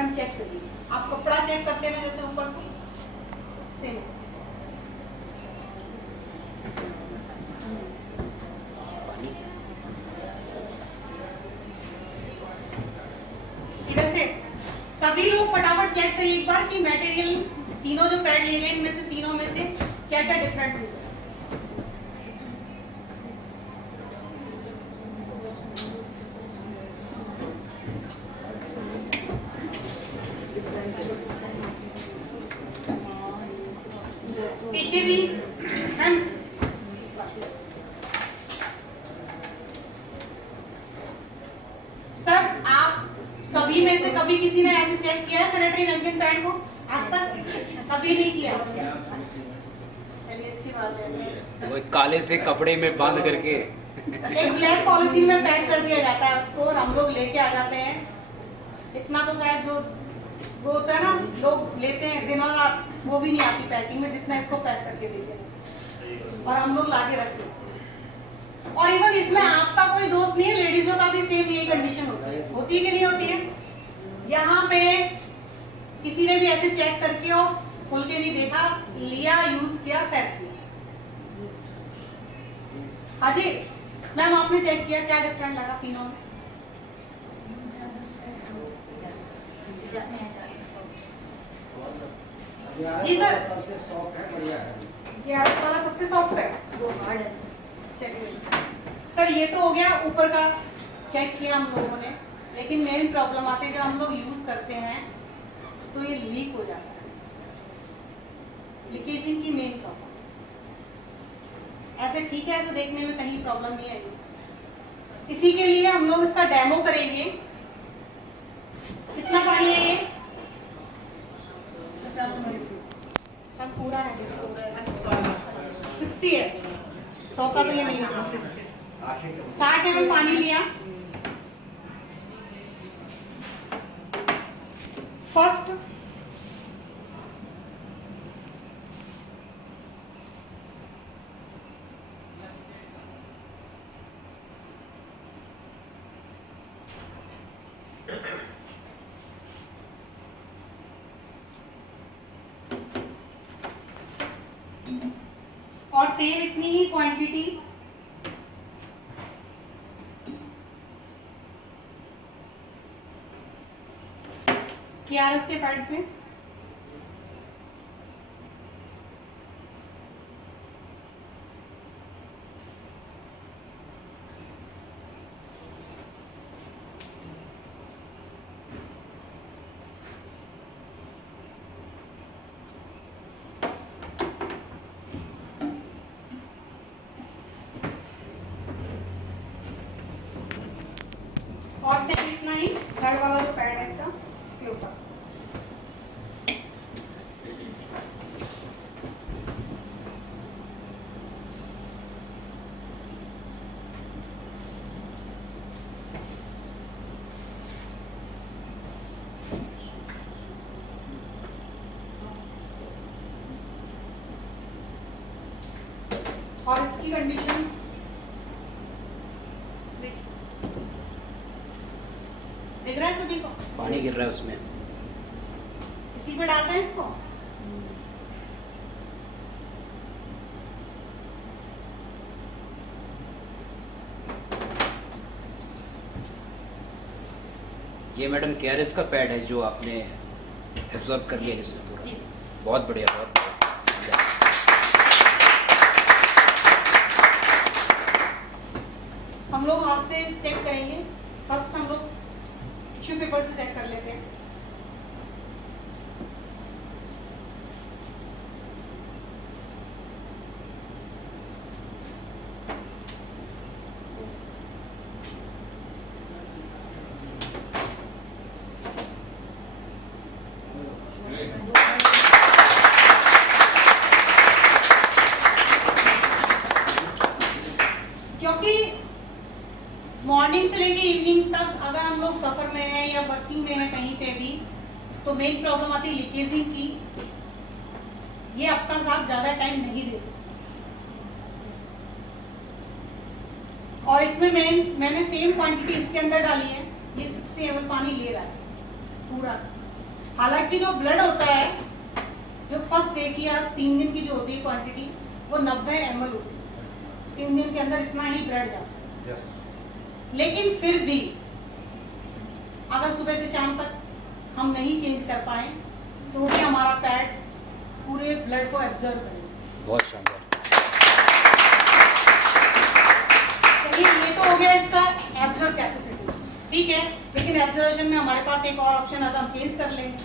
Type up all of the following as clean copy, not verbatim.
Ma'am check करिए, आप कपड़ा चेक करते हैं ना जैसे ऊपर से सेम। इधर से सभी लोग फटाफट चेक करिए एक बार कि मटेरियल तीनों जो पैड लिए गए इनमें से तीनों में से क्या क्या डिफरेंट हुआ। पीछे भी मैम सर आप सभी में से कभी किसी ने ऐसे चेक किया है सैनिटरी नैपकिन पैड को आज तक? कभी नहीं किया। चलिए अच्छी बात है। वो काले से कपड़े में बांध करके एक ब्लैक पॉलिथीन में पैक कर दिया जाता है उसको और हम लोग लेके आ जाते हैं। इतना तो शायद जो वो होता है ना लोग लेते हैं दिन और रात, वो भी नहीं आती पैकिंग में जितना इसको पैक करके देते हैं और हम लोग लाके रखते हैं। और इवन इसमें आपका कोई दोष नहीं है, लेडीजों का भी सेम यही कंडीशन होती है कि नहीं होती है? यहाँ पे किसी ने भी ऐसे चेक करके और खोल के नहीं देखा, लिया, यूज किया, फेंक दिया। हाँ जी मैम आपने चेक किया, क्या डिफरेंट लगा तीनों में? जी सर सबसे सॉफ्ट है, बढ़िया है। ये आरएस वाला सबसे सॉफ्ट है, वो हार्ड है। चलिए सर ये तो हो गया ऊपर का चेक किया हम लोगों ने, लेकिन मेन प्रॉब्लम आती है जब हम लोग यूज करते हैं तो ये लीक हो जाता है। लीकेजिंग की मेन प्रॉब्लम। ऐसे ठीक है, ऐसे देखने में कहीं प्रॉब्लम नहीं आएगी। इसी के लिए हम लोग इसका डेमो करेंगे। कितना पानी है ये? 50 ml हम पूरा है 60 है, 100 का तो ये नहीं है। 60 ml पानी लिया। फर्स्ट और सेम इतनी ही क्वांटिटी KRS के पैड पे और सेम इतना ही थर्ड वाला जो पैड है इसका उसके ऊपर। और इसकी कंडीशन दिख रहा है सभी को? पानी गिर रहा है उसमें। इसी पे डालते हैं इसको। ये मैडम KRS का पैड है जो आपने एब्जॉर्ब कर लिया जिससे पूरा। जी। बहुत बढ़िया, बहुत बढ़िया। हम लोग हाथ से चेक करेंगे। फर्स्ट हम लोग टिश्यू पेपर से चेक कर लेते हैं। क्योंकि मॉर्निंग से लेके इवनिंग तक अगर हम लोग सफर में हैं या वर्किंग में हैं कहीं पे भी, तो मेन प्रॉब्लम आती है लीकेजिंग की। ये अपना साथ ज्यादा टाइम नहीं दे सकते। और इसमें मैंने सेम क्वांटिटी इसके अंदर डाली है। ये 60 ml पानी ले रहा है पूरा। हालांकि जो ब्लड होता है, जो फर्स्ट डे की या 3 दिन की जो होती है क्वांटिटी, वो 90 ml होती है। 3 दिन के अंदर इतना ही ब्लड जाता है। लेकिन फिर भी अगर सुबह से शाम तक हम नहीं चेंज कर पाए तो भी हमारा पैड पूरे ब्लड को एब्जॉर्ब करेगा। बहुत शानदार। चलिए, ये तो हो गया इसका एब्जॉर्ब कैपेसिटी, ठीक है। लेकिन एब्जॉर्प्शन में हमारे पास एक और ऑप्शन आता है, हम चेंज कर लेंगे।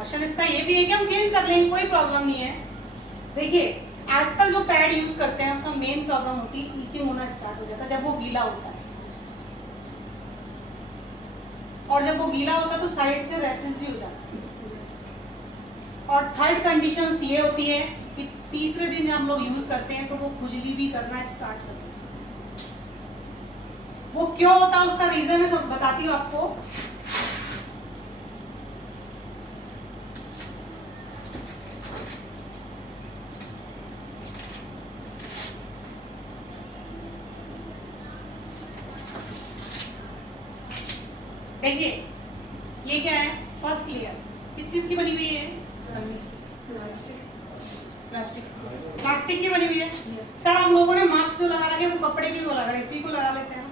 ऑप्शन इसका ये भी है कि हम चेंज कर लेंगे, कोई प्रॉब्लम नहीं है। देखिए, आजकल जो पैड यूज करते हैं उसका मेन प्रॉब्लम होती है ईचिंग होना स्टार्ट हो जाता है जब वो गीला होता है, और जब वो गीला होता है तो साइड से रैशेस भी हो जाते हैं। और थर्ड कंडीशन ये होती है कि तीसरे दिन हम लोग यूज करते हैं तो वो खुजली भी करना स्टार्ट करते हैं। वो क्यों होता है उसका रीजन मैं सब बताती हूँ आपको। देखिए, ये क्या है, फर्स्ट लेयर किस चीज की बनी हुई है? प्लास्टिक की बनी हुई है। सर, हम लोगों ने मास्क जो लगा रखे वो कपड़े की को लगा रहे, इसी को लगा लेते हैं,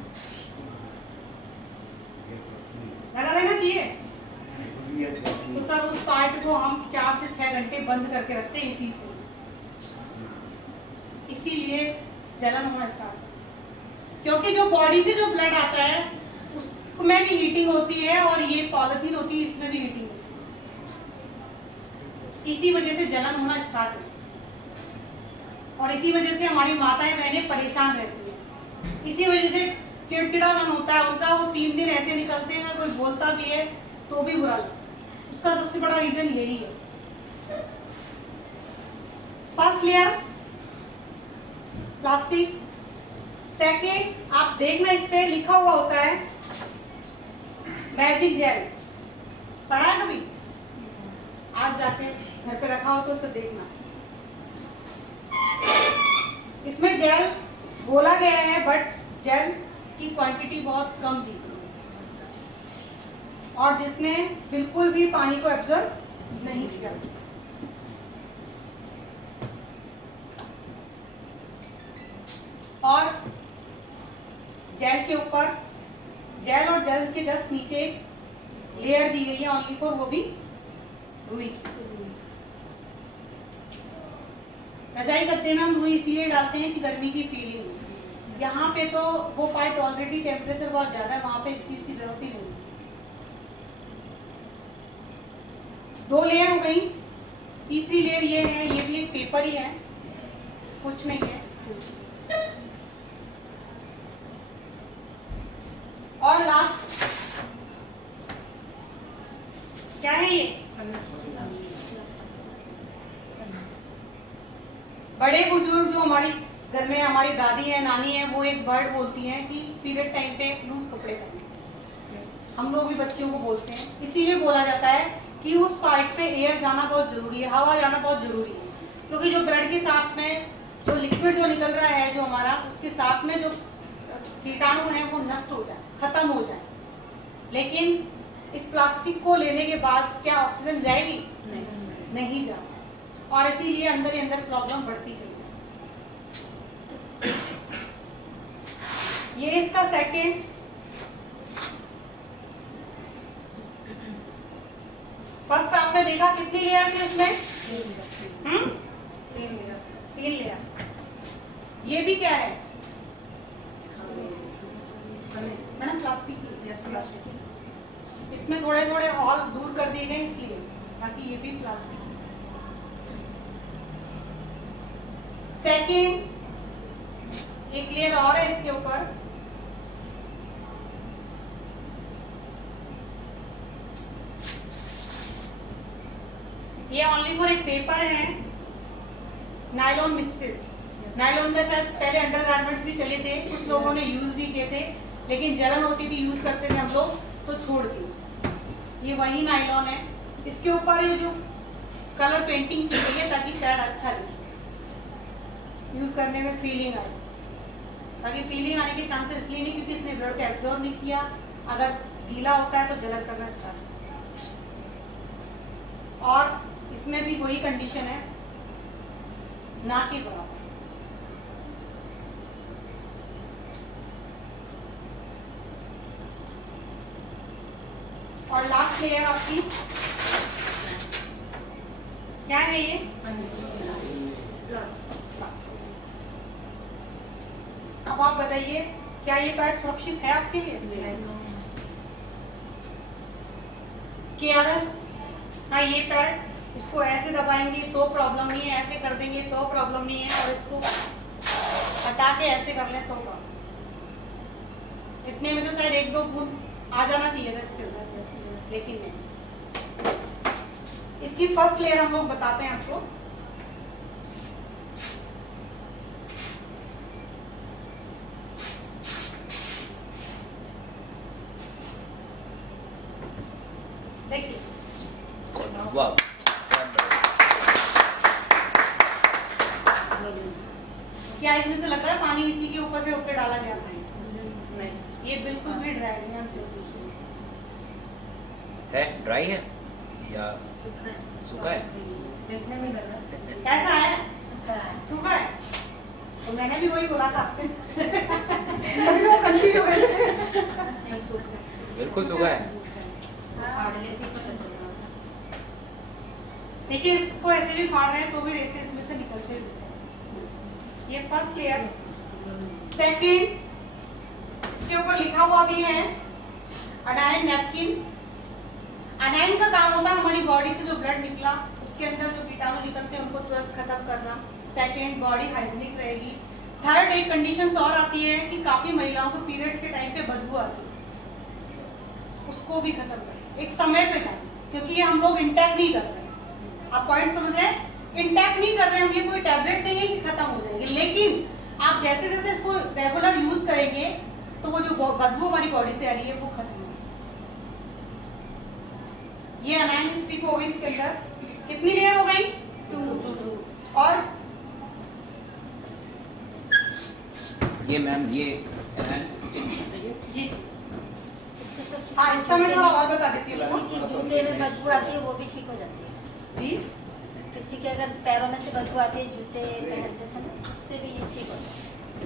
लगा लेना चाहिए। तो सर उस पार्ट को हम 4 से 6 घंटे बंद करके रखते हैं इसी से, इसीलिए जलन होना स्टार्ट। क्योंकि जो बॉडी से जो ब्लड आता है उसमें भी हीटिंग होती है और ये पॉलिथीन होती है, इसमें भी हीटिंग होती है, इसी वजह से जलन होना स्टार्ट होती है। और इसी वजह से हमारी माताएं बहनें परेशान रहती हैं, इसी वजह से चिड़चिड़ापन होता है उनका। वो 3 दिन ऐसे निकलते हैं, कोई बोलता भी है तो भी बुरा लगता है। उसका सबसे बड़ा रीजन यही है। फर्स्ट लेयर प्लास्टिक, सेकेंड आप देखना इस पे लिखा हुआ होता है मैजिक जेल, पढ़ा है कभी? आज जाके घर पे रखा हो तो उसको देखना। इसमें जेल बोला गया है बट जेल की क्वांटिटी बहुत कम दी और जिसने बिल्कुल भी पानी को एब्जॉर्ब नहीं किया। और जेल के ऊपर, जेल और जेल के जस्ट नीचे एक लेयर दी गई है ओनली फॉर, वो भी रुई। रजाई गद्दे में हम रुई इसलिए डालते हैं कि गर्मी की फीलिंग हो। यहाँ पे तो वो पार्ट ऑलरेडी टेम्परेचर बहुत ज्यादा है, वहां पे इस चीज की जरूरत ही नहीं। 2 लेयर हो गई, तीसरी लेयर ये है, ये भी एक पेपर ही है, कुछ नहीं है। और लास्ट क्या है ये? बड़े बुजुर्ग जो हमारी घर में हमारी दादी है, नानी है, वो एक वर्ड बोलती हैं कि पीरियड टाइम पे लूज कपड़े पहने। हम लोग भी बच्चों को बोलते हैं, इसीलिए बोला जाता है कि उस पार्ट पे एयर जाना बहुत जरूरी है, हवा जाना बहुत जरूरी है। क्योंकि जो ब्लड के साथ में जो लिक्विड जो निकल रहा है जो हमारा, उसके साथ में जो कीटाणु हैं वो नष्ट हो जाए, खत्म हो जाए। लेकिन इस प्लास्टिक को लेने के बाद क्या ऑक्सीजन जाएगी? नहीं जाएगी, और इसीलिए अंदर ही अंदर प्रॉब्लम बढ़ती चली। ये इसका सेकेंड फर्स्ट आपने देखा कितनी लेयर थी उसमें? 3 लेयर। ये भी क्या है मैडम? प्लास्टिक की। Yes, plastic. इसमें थोड़े थोड़े हॉल दूर कर दिए गए इसलिए, बाकी ये भी प्लास्टिक। सेकेंड एक लेयर और है इसके ऊपर, ये ओनली फॉर एक पेपर है, नायलॉन मिक्सेस। नायलॉन का शायद पहले अंडरगारमेंट्स भी चले थे, कुछ लोगों ने यूज भी किए थे, लेकिन जलन होती थी यूज करते थे हम लोग तो छोड़ दिए। ये वही नायलॉन है, इसके ऊपर ये जो कलर पेंटिंग की गई है ताकि पैड अच्छा लगे, यूज करने में फीलिंग आए। ताकि फीलिंग आने के चांसेस इसलिए नहीं क्योंकि इसने ब्लड को एब्जॉर्ब नहीं किया, अगर गीला होता है तो जलन करना स्टार्ट। और इसमें भी वही कंडीशन है, ना के बराबर। और लास्ट लेयर आपकी क्या है ये? अब आप बताइए, क्या ये पैड सुरक्षित है आपके लिए? KRS हाँ, ये पैड इसको ऐसे दबाएंगे तो प्रॉब्लम नहीं है, ऐसे कर देंगे तो प्रॉब्लम नहीं है, और इसको हटा के ऐसे कर लें तो प्रॉब्लम। इतने में तो शायद 1-2 बूंद आ जाना चाहिए था इसके अंदर से, लेकिन नहीं। इसकी फर्स्ट लेयर हम लोग बताते हैं आपको। देखिए, वाह, क्या इसमें से लग रहा है पानी इसी के ऊपर से ऊपर डाला गया था? नहीं, ये बिल्कुल भी ड्राई नहीं है, ड्राई है या सूखा है? देखने में लग रहा है कैसा है? सूखा है। तो मैंने भी वही बोला था आपसे। अभी तो कंफ्यूज हो गए थे। बिल्कुल सूखा है। देखिए, इसको ऐसे भी फाड़ रहे हैं तो भी रेसे इसमें से निकलते हैं। ये फर्स्ट लेयर। सेकंड, इसके ऊपर लिखा हुआ भी है अनाइन नैपकिन। अनाइन का काम होता है हमारी बॉडी से जो ब्लड निकला उसके अंदर जो कीटाणु निकलते हैं उनको तुरंत खत्म करना। सेकंड, बॉडी हाइजीनिक रहेगी। थर्ड, एक कंडीशन और आती है कि काफी महिलाओं को पीरियड्स के टाइम पे बदबू आती है, उसको भी खत्म करें एक समय पे करें, क्योंकि ये हम लोग इंटैक्ट नहीं कर रहे हैं। आप पॉइंट समझ रहे हैं? इंटैक्ट नहीं कर रहे हैं हम, ये कोई टैबलेट नहीं है कि खत्म हो जाएगी, लेकिन आप जैसे जैसे इसको रेगुलर यूज करेंगे तो वो जो बदबू हमारी बॉडी से आ रही है वो खत्म होगी। ये अनाइन स्टिक हो गई, इसके अंदर कितनी लेयर हो गई? 2। और ये मैम, ये अनाइन स्टिक जी, हाँ, इसका मैं थोड़ा और बता देती हूँ। किसी की जूते में बदबू आती है वो भी ठीक हो जाती है इससे। जी, किसी के अगर पैरों में से बदबू आती है जूते पहनते समय, उससे भी ये ठीक होता है।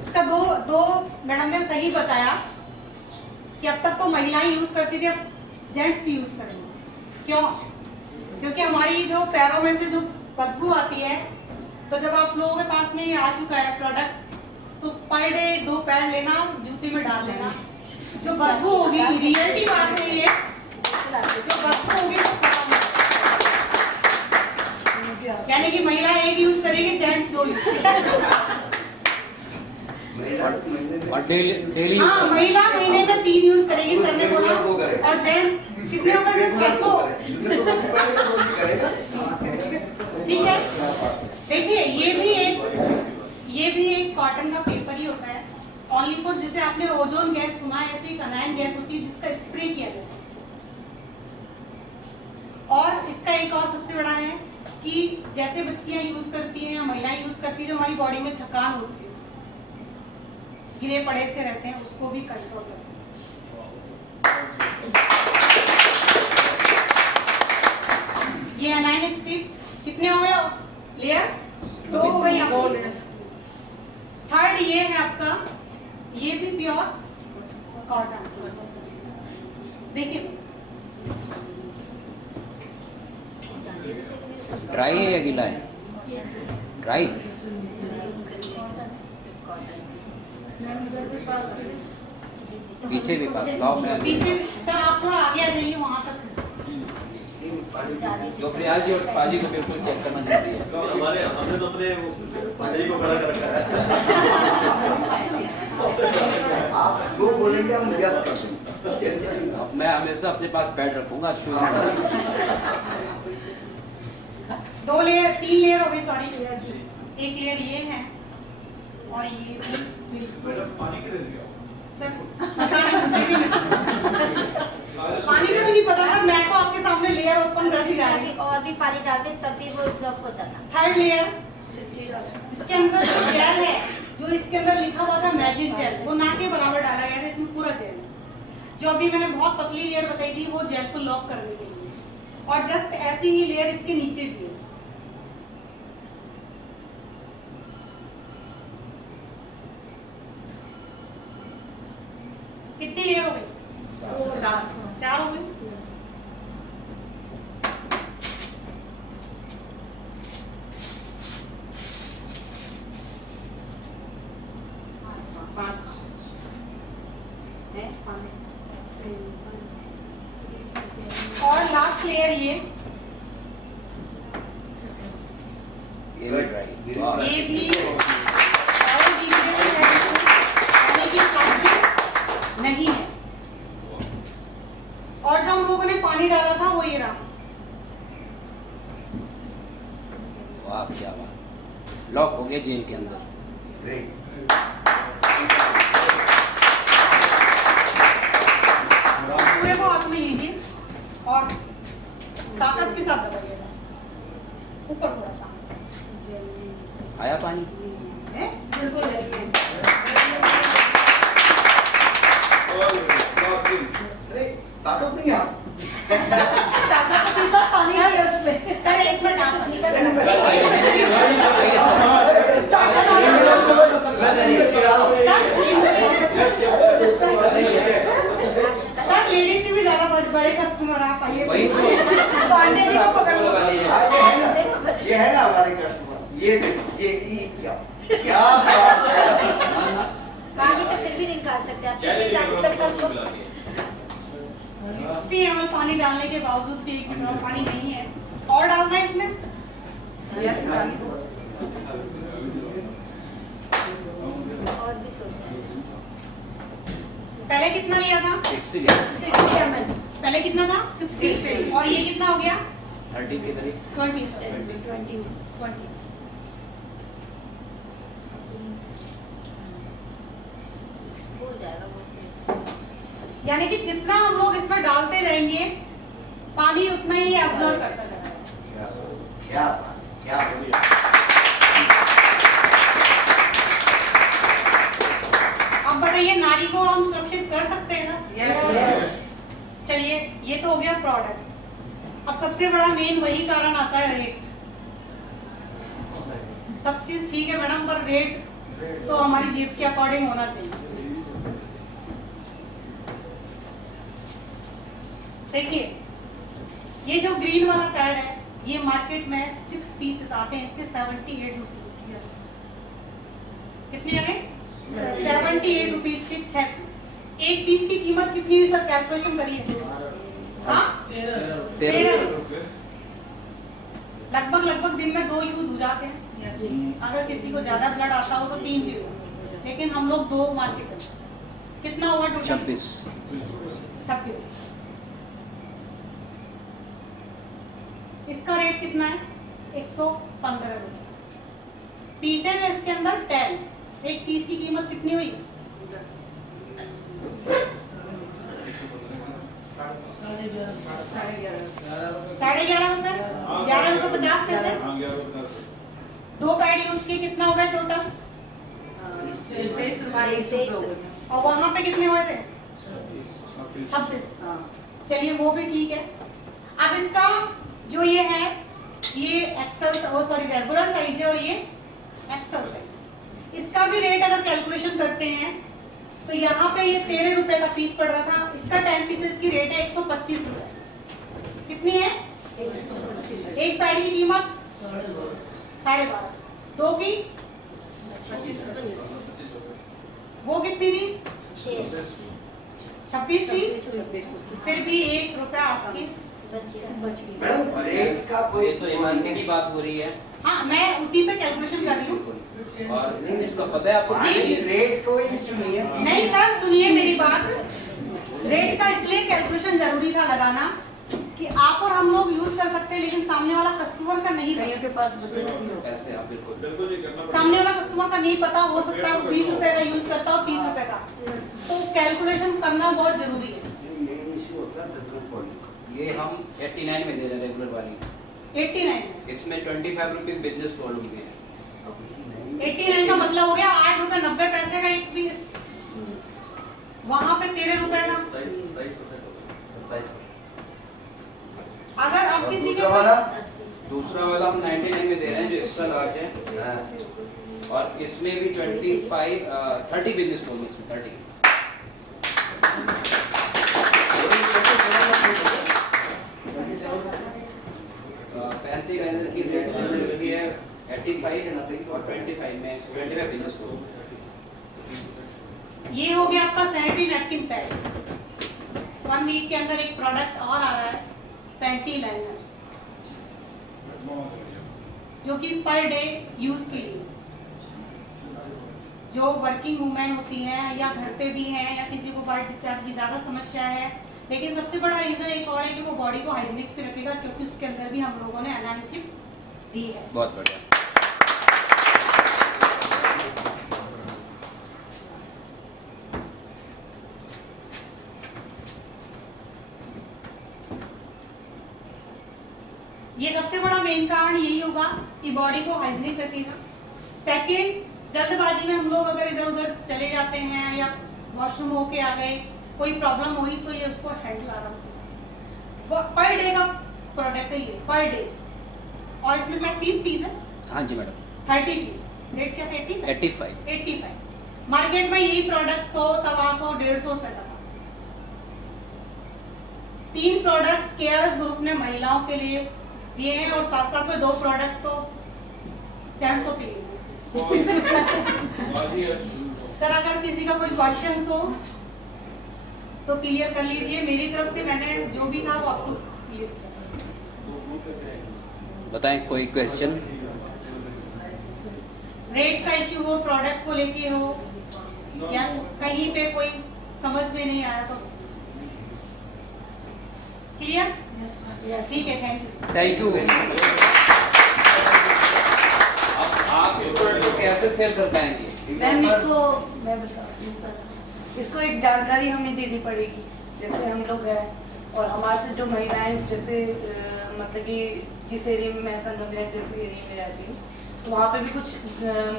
इसका दो मैडम ने सही बताया कि अब तक तो महिलाएं यूज करती थी, अब जेंट्स भी यूज करेंगे। क्यों? क्योंकि हमारी जो पैरों में से जो बदबू आती है, तो जब आप लोगों के पास में ये आ चुका है प्रोडक्ट, तो पर डे 2 पैड लेना, जूते में डाल लेना। जो बदबू होगी, रियलिटी बात है ये, जो बदबू होगी वो खत्म होगी। यानी कि महिला एक यूज करेगी, जेंट्स 2 यूज करेंगे। और डेली हाँ, महिला महीने में 3 यूज करेगी, सर ने बोला। और जेंट्स कितने होगा? 600। ठीक है। देखिए, ये भी एक कॉटन का पेपर ही होता है, ओनली फॉर, जैसे आपने ओजोन गैस सुना है, ऐसे एक अनाइन गैस होती है जिसका स्प्रे किया जाता है। और इसका एक और सबसे बड़ा है कि जैसे बच्चियां यूज करती हैं या महिलाएं यूज करती है, जो हमारी बॉडी में थकान होती है, गिरे पड़े से रहते हैं, उसको भी कंट्रोल करते हैं। ये अनाइन स्टिक कितने हो गए लेयर? 2 हो गई आपकी। थर्ड ये है आपका, ये भी प्योर कॉटन। देखिए, ड्राई है या गीला है? ड्राई। पीछे भी पास लाओ मैम। पीछे सर आप थोड़ा आगे आ जाइए, वहां तक। जो प्रियाज जी और पाजी को बिल्कुल चेक समझ रही है। तो हमने तो अपने पाजी को खड़ा कर रखा है। आप जो बोलेंगे हम व्यस्त कर देंगे। मैं हमेशा अपने पास पैड रखूंगा शूज में। 2 लेयर, 3 लेयर हो गई, सॉरी। एक लेयर ये है और ये मैडम पानी के दे दिया सर, पता नहीं, मुझे भी नहीं। पानी का भी नहीं पता सर, मैं तो आपके सामने लेयर ओपन करती जा रही हूँ। और भी पानी डालते तब भी वो जब हो जाता। थर्ड लेयर, इसके अंदर जो जेल है, जो इसके अंदर लिखा हुआ था मैजिक जेल, वो ना के बराबर डाला गया था, इसमें पूरा जेल है। जो अभी मैंने बहुत पतली लेयर बताई थी, वो जेल को लॉक करने के लिए। और जस्ट ऐसी ही लेयर इसके नीचे भी है। कितनी लेयर हो गई? चार हो गई। पांच है। और लास्ट लेयर ये भी ड्राई। वाह। ये भी यानी कि प्लास्टिक नहीं है। और जो हम लोगों ने पानी डाला था वो ये रहा। वाह क्या बात, लॉक हो गया जेल के अंदर। Great. पूरे को हाथ में लीजिए और ताकत के साथ दबाइएगा ऊपर थोड़ा सा। आया पानी? है बिल्कुल अरे ताकत नहीं है। ताकत के साथ पानी है उसमें। सर एक मिनट आप सर लेडीज से भी ज्यादा बड़े कस्टमर आप आइए। वही तो। पांडे जी को पकड़ लो। ये है ना हमारे कस्टमर। ये क्या क्या बात है। पानी तो फिर भी नहीं निकाल सकते आप। क्या कितनी ताकत लगता है आपको? 60 ml पानी डालने के बावजूद भी 1 गिलास पानी नहीं है। और डालना है इसमें? यस और भी सोचते हैं। पहले कितना लिया था? 60 पहले कितना था? 60 और ये कितना हो गया? 30 के करीब। 20 हो जाएगा वो से। यानी कि जितना हम लोग इसमें डालते जाएंगे पानी उतना ही एब्जॉर्ब करता जाएगा। क्या बात, क्या बात। अब बताइए नारी को हम सुरक्षित कर सकते हैं ना? Yes. चलिए ये तो हो गया प्रोडक्ट। अब सबसे बड़ा मेन वही कारण आता है रेट। सब चीज ठीक है मैडम पर रेट तो हमारी जेब के अकॉर्डिंग होना चाहिए। देखिए ये जो ग्रीन वाला पैड है ये मार्केट में 6 पीस आते हैं इसके 78 रुपीज। यस कितने आ गए? 78 रुपीज के 6 पीस। एक पीस की कीमत कितनी हुई सर? कैलकुलेशन करिए। हाँ 13 लगभग दिन में 2 यूज हो जाते हैं। अगर किसी को ज्यादा ब्लड आता हो तो 3 भी हो, लेकिन हम लोग 2 मान के चलते। कितना हुआ टोटल? 26। इसका रेट कितना है? 115 रुपए। पीसेज है इसके अंदर 10। एक पीस की कीमत कितनी हुई? 11.5 रुपए। 11 रुपए 50 पैसे। 2 पैड यूज किए कितना हो गया टोटल? 23 और वहां पे कितने हुए थे? 26। चलिए वो भी ठीक है। अब इसका जो ये है ये एक्सेल सॉरी रेगुलर साइज है और ये एक्सेल साइज। इसका भी रेट अगर कैलकुलेशन करते हैं तो यहाँ पे ये 13 रुपए का पीस पड़ रहा था। इसका 10 पीसेस की रेट है 125 रुपए। कितनी है? एक पैड की कीमत 12.5। 2 की वो कितनी थी? 26 थी। फिर भी 1 रुपया आपकी मैडम रेट का कोई ये तो ईमानदारी की बात हो रही है। हाँ मैं उसी पे कैलकुलेशन कर रही हूँ। और इसका पता है आपको? पानी रेट कोई इशू नहीं है। नहीं सर सुनिए मेरी बात। रेट का इसलिए कैलकुलेशन जरूरी था लगाना कि आप और हम लोग यूज कर सकते हैं, लेकिन सामने वाला कस्टमर का नहीं पता। के पास ऐसे हाँ बिल्कुल। बिल्कुल ये करना सामने वाला कस्टमर का नहीं पता, हो सकता है वो 20 रुपए का यूज करता हो 30 रुपए का। तो कैलकुलेशन करना बहुत जरूरी है। मेन इशू होता है बिजनेस पॉइंट। ये हम 89 में दे रहे हैं रेगुलर वाली। 89 इसमें 25 रुपीज बिजनेस वॉल्यूम के हैं। 89 का मतलब हो गया 8 रुपए 90 पैसे का एक पीस। वहां पे 13 रुपए का। 27% अगर अब अब किसी दूसरा के वाला 10 पीस है। दूसरा वाला हम 99 में दे रहे हैं जो एक्स्ट्रा लार्ज है, हाँ। और इसमें भी 30 बिजनेस स्टोर में इसमें 30। पैंती लाइनर की रेट की है 85 और 25 में 25 बिजनेस स्टोर। ये हो गया आपका सैनिटरी नैपकिन पैड। 1 वीक के अंदर एक प्रोडक्ट और आ रहा है पैंटी लाइनर, जो कि पर डे यूज के लिए, जो वर्किंग वुमेन होती हैं या घर पे भी हैं या किसी को ब्लड डिस्चार्ज की ज़्यादा समस्या है, लेकिन सबसे बड़ा रीज़न एक और है कि वो बॉडी को हाइजीनिक पे रखेगा, क्योंकि उसके अंदर भी हम लोगों ने एनान चिप दी है। बहुत बढ़िया। ये सबसे बड़ा मेन कारण यही होगा कि बॉडी को हाइजीनिक रखेगा। सेकंड, जल्दबाजी में हम लोग अगर इधर उधर चले जाते हैं या वॉशरूम होके आ गए, कोई प्रॉब्लम हुई तो ये उसको हैंडल आराम से पर डे का प्रोडक्ट है ये, पर डे। और इसमें शायद 30 पीस है, हाँ जी मैडम। 30 पीस। रेट क्या है? 85। 85। मार्केट में यही प्रोडक्ट 100, 125, 150 रुपए का था। 3 प्रोडक्ट केआरएस ग्रुप ने महिलाओं के लिए दिए हैं और साथ साथ में 2 प्रोडक्ट तो जेंट्स के लिए हैं। सर अगर किसी का कोई क्वेश्चन हो तो क्लियर कर लीजिए। मेरी तरफ से मैंने जो भी था वो आपको क्लियर किया। बताएं कोई क्वेश्चन? रेट का इश्यू हो, प्रोडक्ट को लेके हो, या कहीं पे कोई समझ में नहीं आया तो क्लियर? ठीक है, थैंक यू। Thank you. अब आप इस प्रोडक्ट को कैसे सेल कर पाएंगे? मैम इसको मैं बताती हूँ सर, इसको एक जानकारी हमें देनी पड़ेगी। जैसे हम लोग हैं और हमारे से जो महिलाएं, जैसे मतलब कि जिस एरिया में मैं संगम विहार जैसे एरिया में रहती हूँ, तो वहाँ पे भी कुछ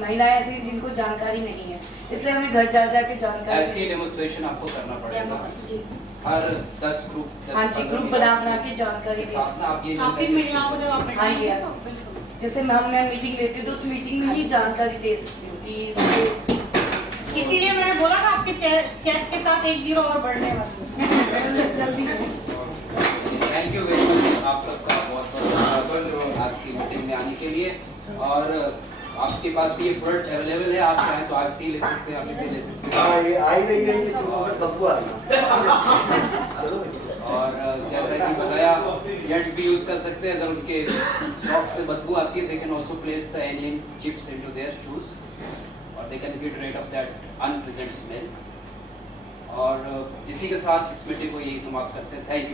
महिलाएं ऐसी हैं जिनको जानकारी नहीं है, इसलिए हमें घर जा के जानकारी ऐसी डेमोन्स्ट्रेशन आपको करना पड़ेगा। जी। हर 10 ग्रुप, हाँ जी, ग्रुप बना के जानकारी दें। साथ में आप ये आपकी महिलाओं को जब आप हाँ जी, बैठाएंगे हाँ। तो बिल्कुल। जैसे मैं मीटिंग लेती हूँ तो उस मीटिंग में ही जानकारी दे सकती हूँ कि इसको इसीलिए मैंने बोला था आपके चेक के साथ 1 0 और बढ़ने वाली है। जल्दी थैंक यू वेरी मच आप सबका बहुत बहुत आज की मीटिंग में आने के लिए। और आपके पास भी ये प्रोडक्ट अवेलेबल है, आप चाहें तो आज से ही ले सकते हैं, आप इसे ले सकते हैं। हाँ, ये आ ही रही है लेकिन बहुत बदबू आ रही है। और जैसा कि बताया, जेंट्स भी यूज कर सकते हैं। अगर उनके सॉक्स से बदबू आती है, they can also place the onion chips into their shoes और they can get rid of that unpleasant smell. और इसी के साथ इस मीटिंग को यही समाप्त करते हैं। Thank you.